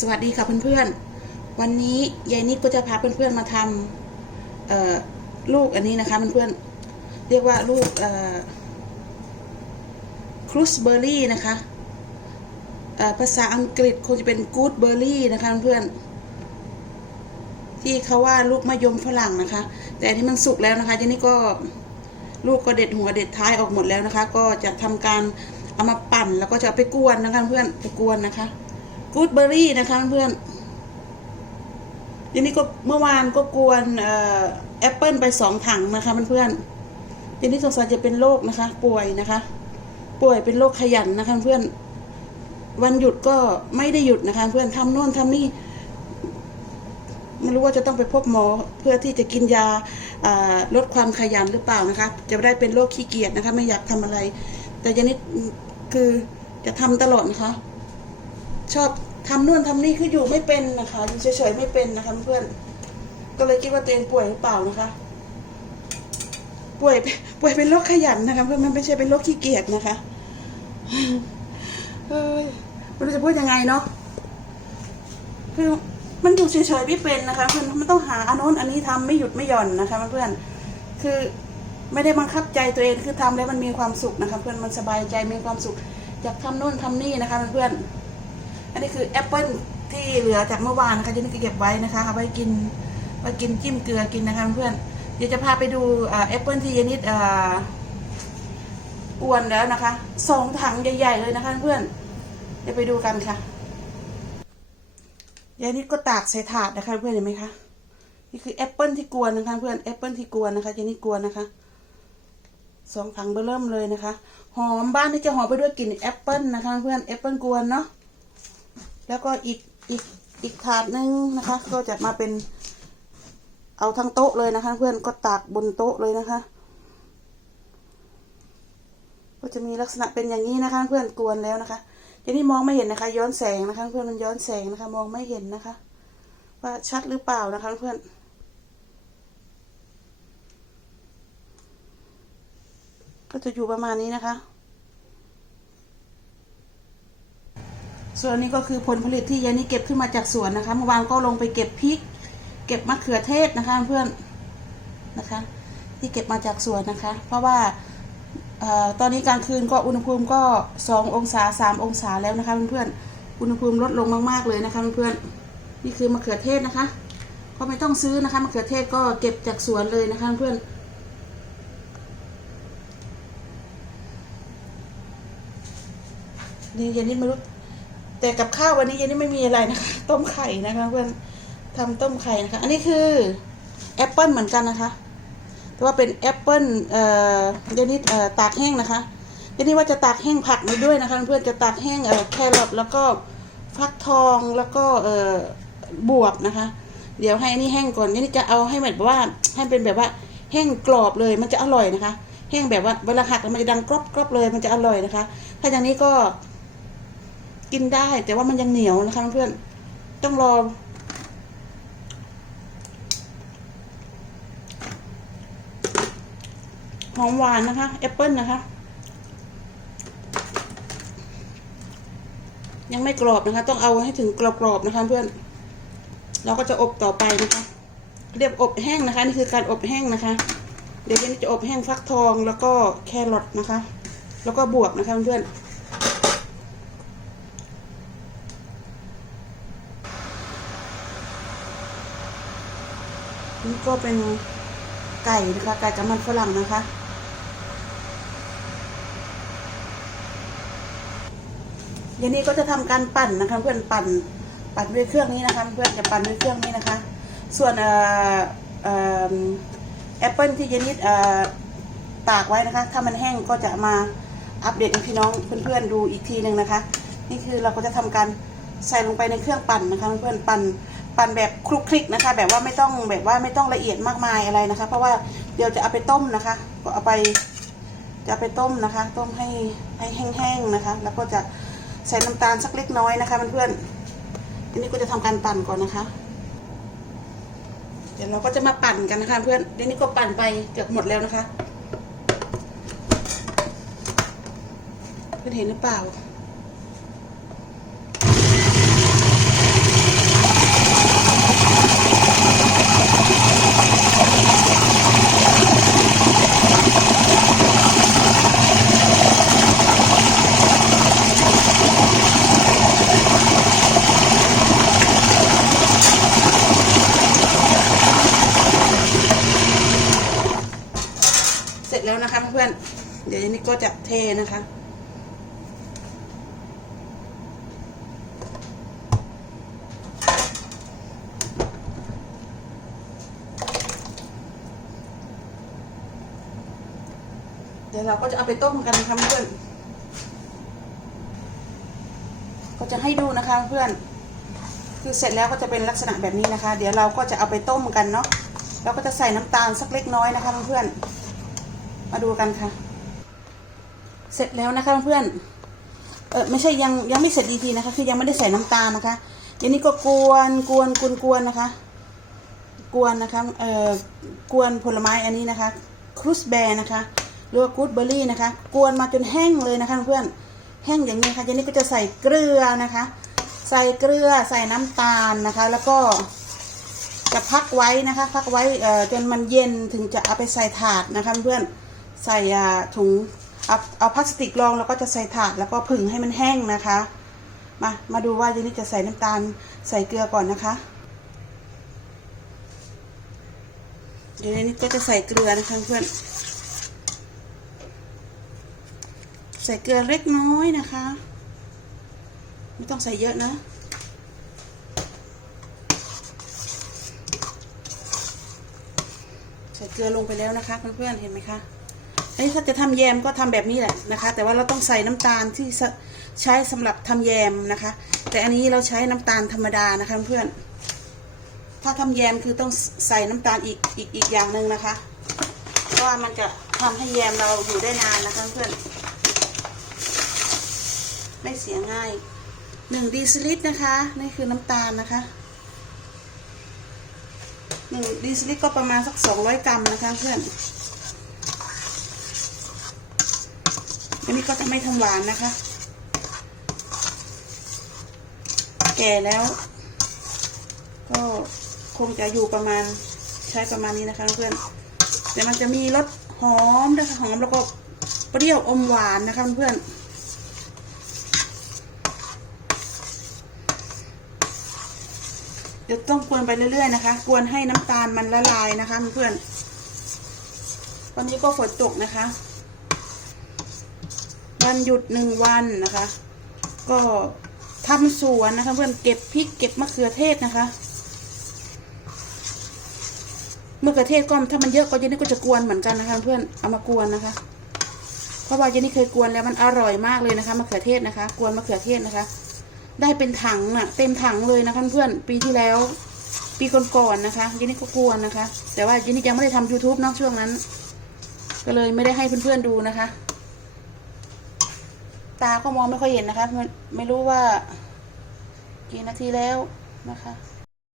สวัสดีค่ะเพื่อนๆ วันนี้ยายนิดก็จะพาเพื่อนๆมาทำลูกอันนี้นะคะเพื่อนๆ เรียกว่าลูกครูสเบอร์รี่นะคะภาษาอังกฤษคงจะเป็นกูดเบอร์รี่นะคะเพื่อนๆ ที่เขาว่าลูกมะยมฝรั่งนะคะ แต่อันนี้มันสุกแล้วนะคะยายนิดก็ลูกก็เด็ดหัวเด็ดท้ายออกหมดแล้วนะคะ ก็จะทำการเอามาปั่นแล้วก็จะเอาไปกวนนะคะเพื่อนไปกวนนะคะ กูดเบอร์รี่นะคะเพื่อนทีนี้ก็เมื่อวานก็กวนแอปเปิลไปสองถังนะคะเพื่อนๆทีนี้สงสัยจะเป็นโรคนะคะ ป่วยนะคะ ป่วยเป็นโรคขยันนะคะเพื่อนวันหยุดก็ไม่ได้หยุดนะคะ เพื่อนทำโน่นทำนี่ไม่รู้ว่าจะต้องไปพบหมอเพื่อที่จะกินยาลดความขยันหรือเปล่านะคะ จะไได้เป็นโรคขี้เกียจนะคะ ไม่อยากทำอะไร แต่ยานิดคือจะทำตลอดนะคะ ชอบ ทำนู่นทำนี่คืออยู่ไม่เป็นนะคะอยู่เฉยๆไม่เป็นนะคะเพื่อนก็เลยคิดว่าตัวเองป่วยหรือเปล่านะคะป่วยป่วยเป็นโรคขยันนะคะเพื่อนมันไม่ใช่เป็นโรคขี้เกียจนะคะเอ้ยไม่รู้จะพูดยังไงเนาะคือมันอยู่เฉยๆไม่เป็นนะคะเพื่อนมันต้องหาอันโน้นอันนี้ทำไม่หยุดไม่หย่อนนะคะเพื่อนคือไม่ได้บังคับใจตัวเองคือทำแล้วมันมีความสุขนะคะ เพื่อนมันสบายใจมีความสุขอยากทำโน่นทำนี่นะคะเพื่อน อันนี้คือแอปเปิลที่เหลือจากเมื่อวานนะคะจะนี่เก็บไว้นะคะเอาไว้กินไว้กินจิ้มเกลือกินนะคะเพื่อนเดี๋ยวจะพาไปดูแอปเปิลที่ยานิดกวนแล้วนะคะสองถังใหญ่ ๆ เลยนะคะเพื่อนเดี๋ยวไปดูกันค่ะยานิดก็ตากใส่ถาดนะคะเพื่อนเห็นไหมคะนี่คือแอปเปิลที่กวนนะคะเพื่อนแอปเปิลที่กวนนะคะยานิดกวนนะคะสองถังเบอร์เริ่มเลยนะคะ หอมบ้านนี่จะหอมไปด้วยกลิ่นแอปเปิลนะคะเพื่อนแอปเปิลกวนเนาะ แล้วก็อีกอีกอีกถาดหนึงนะคะ ก็จะมาเป็น เอาทั้งโต๊ะเลยนะคะ เพื่อนก็ตากบนโต๊ะเลยนะคะ ก็จะมีลักษณะเป็นอย่างนี้นะคะ เพื่อนกวนแล้วนะคะทีนี้มองไม่เห็นนะคะ ย้อนแสงนะคะ เพื่อนมันย้อนแสงนะคะ มองไม่เห็นนะคะ ว่าชัดหรือเปล่านะคะเพื่อนก็จะอยู่ประมาณนี้นะคะ ส่วนนี้ก็คือผลผลิตที่ยานี่เก็บขึ้นมาจากสวนนะคะเมื่อวานก็ลงไปเก็บพริก เก็บมะเขือเทศนะคะเพื่อนนะคะ ที่เก็บมาจากสวนนะคะ เพราะว่าออตอนนี้กลางคืนก็อุณหภูมิก็สององศาสามองศาแล้วนะคะเพื่อนๆอุณหภูมิลดลงมากๆเลยนะคะเพื่อนๆนี่คือมะเขือเทศนะคะ ก็ไม่ต้องซื้อนะคะมะเขือเทศก็เก็บจากสวนเลยนะคะเพื่อนนี่ยานี่ไม่รู้ แต่กับข้าววันนี้เย็นนี้ไม่มีอะไรนะคะ ต้มไข่นะคะเพื่อนทำต้มไข่นะคะ อันนี้คือแอปเปิลเหมือนกันนะคะ แต่ว่าเป็นแอปเปิลเอ่อเยวนี้เอ่อตากแห้งนะคะเยวนี้ว่าจะตากแห้งผักมาด้วยนะคะ เพื่อนจะตากแห้งเอ่อแครอทแล้วก็ฟักทองแล้วก็เอ่อบวบนะคะ เดี๋ยวให้อันนี้แห้งก่อนเยวนี้จะเอาให้แบบว่าให้เป็นแบบว่าแห้งกรอบเลยมันจะอร่อยนะคะแห้งแบบว่าเวลาหักมันจะดังกรอบกรอบเลยมันจะอร่อยนะคะ ถ้าอย่างนี้ก็ กินได้ แต่ว่ามันยังเหนียวนะคะเพื่อนต้องรอ หอมหวานนะคะแอปเปิลนะคะ ยังไม่กรอบนะคะ ต้องเอาให้ถึงกรอบๆนะคะเพื่อน เราก็จะอบต่อไปนะคะ เรียกอบแห้งนะคะ นี่คือการอบแห้งนะคะ เดี๋ยวนี้จะอบแห้งฟักทองแล้วก็แครอทนะคะ แล้วก็บวบนะคะเพื่อน นี่ก็เป็นไก่นะคะ ไก่กับมันฝรั่งนะคะ เดี๋ยวนี้ก็จะทำการปั่นนะคะ เพื่อนปั่นปั่นด้วยเครื่องนี้นะคะ เพื่อนจะปั่นด้วยเครื่องนี้นะคะ ส่วนเอ่อเอ่อแอปเปิลที่เยนิดเอ่อตากไว้นะคะ ถ้ามันแห้งก็จะมาอัปเดตให้พี่น้องเพื่อนๆดูอีกทีหนึ่งนะคะ นี่คือเราก็จะทำการใส่ลงไปในเครื่องปั่นนะคะ เพื่อนๆปั่น ปั่นแบบคลุกคลิกนะคะ แบบว่าไม่ต้องแบบว่าไม่ต้องละเอียดมากมายอะไรนะคะ เพราะว่าเดี๋ยวจะเอาไปต้มนะคะ ก็เอาไปจะเอาไปต้มนะคะ ต้มให้ให้แห้งๆนะคะ แล้วก็จะใส่น้ำตาลสักเล็กน้อยนะคะเพื่อนๆทีนี้ก็จะทำการปั่นก่อนนะคะ เดี๋ยวเราก็จะมาปั่นกันนะคะเพื่อนเดี๋ยวนี้ก็ปั่นไปเกือบหมดแล้วนะคะเพื่อนเห็นหรือเปล่า อนๆเพื่อนเดี๋ยวนี้ก็จะเทนะคะเดี๋ยวเราก็จะเอาไปต้มกันนะคะเพื่อน ก็จะให้ดูนะคะเพื่อน คือเสร็จแล้วก็จะเป็นลักษณะแบบนี้นะคะ เดี๋ยวเราก็จะเอาไปต้มกันเนาะ เราก็จะใส่น้ำตาลสักเล็กน้อยนะคะเพื่อนๆ มาดูกันค่ะ เสร็จแล้วนะคะเพื่อนเออไม่ใช่ยังยังไม่เสร็จดีทีนะคะ คือยังไม่ได้ใส่น้ำตาลนะคะยวนี้ก็กวนกวนกวนกวนนะคะ กวนนะคะเอ่อกวนผลไม้อันนี้นะคะครุสแบร์นะคะหรือว่ากูดเบอร์รี่นะคะ กวนมาจนแห้งเลยนะคะเพื่อนแห้งอย่างนี้ค่ะเจนนี่ก็จะใส่เกลือนะคะ ใส่เกลือใส่น้ำตาลนะคะ แล้วก็จะพักไว้นะคะ พักไว้เอ่อจนมันเย็นถึงจะเอาไปใส่ถาดนะคะเพื่อน ใส่ถุงเอาเอาพลาสติกรองแล้วก็จะใส่ถาดแล้วก็ผึ่งให้มันแห้งนะคะ มามาดูว่าเจนนี่จะใส่น้ำตาลใส่เกลือก่อนนะคะเดี๋ยวนี้ก็จะใส่เกลือนะคะเพื่อนใส่เกลือเล็กน้อยนะคะ ไม่ต้องใส่เยอะนะใส่เกลือลงไปแล้วนะคะเพื่อนๆเห็นไหมคะ เอ้ถ้าจะทำแยมก็ทำแบบนี้แหละนะคะ แต่ว่าเราต้องใส่น้ำตาลที่ใช้สำหรับทำแยมนะคะ แต่อันนี้เราใช้น้ำตาลธรรมดานะคะเพื่อนถ้าทำแยมคือต้องใส่น้ำตาลอีกอีกอีกอย่างหนึ่งนะคะ เพราะว่ามันจะทำให้แยมเราอยู่ได้นานนะคะเพื่อนไม่เสียง่ายหนึ่งดีซิลิตนะคะนี่คือน้ำตาลนะคะหนึ่งดีซิลิตก็ประมาณสักสองร้อยกรัมนะคะเพื่อน อันนี้ก็จะไม่ทำหวานนะคะ แก่แล้ว ก็คงจะอยู่ประมาณใช้ประมาณนี้นะคะเพื่อนแต่มันจะมีรสหอมนะคะหอมแล้วก็เปรี้ยวอมหวานนะคะเพื่อนเดี๋ยวต้องกวนไปเรื่อยๆนะคะ กวนให้น้ำตาลมันละลายนะคะเพื่อนวันนี้ก็ฝนตกนะคะ วันหยุดหนึ่งวันนะคะ ก็ทำสวนนะคะเพื่อนเก็บพริกเก็บมะเขือเทศนะคะมะเขือเทศก็ถ้ามันเยอะก็เจนี่ก็จะกวนเหมือนกันนะคะเพื่อนเอามากวนนะคะ เพราะว่าเจนี่เคยกวนแล้วมันอร่อยมากเลยนะคะมะเขือเทศนะคะ กวนมะเขือเทศนะคะ ได้เป็นถังน่ะเต็มถังเลยนะคะเพื่อนปีที่แล้ว ปีก่อนๆนะคะเจนี่ก็กวนนะคะ แต่ว่าเจนี่ยังไม่ได้ทำ YouTube นอกช่วงนั้น ก็เลยไม่ได้ให้เพื่อนๆดูนะคะ ตาก็มองไม่ค่อยเห็นนะคะ ไม่ไม่รู้ว่า กี่นาทีแล้วนะคะ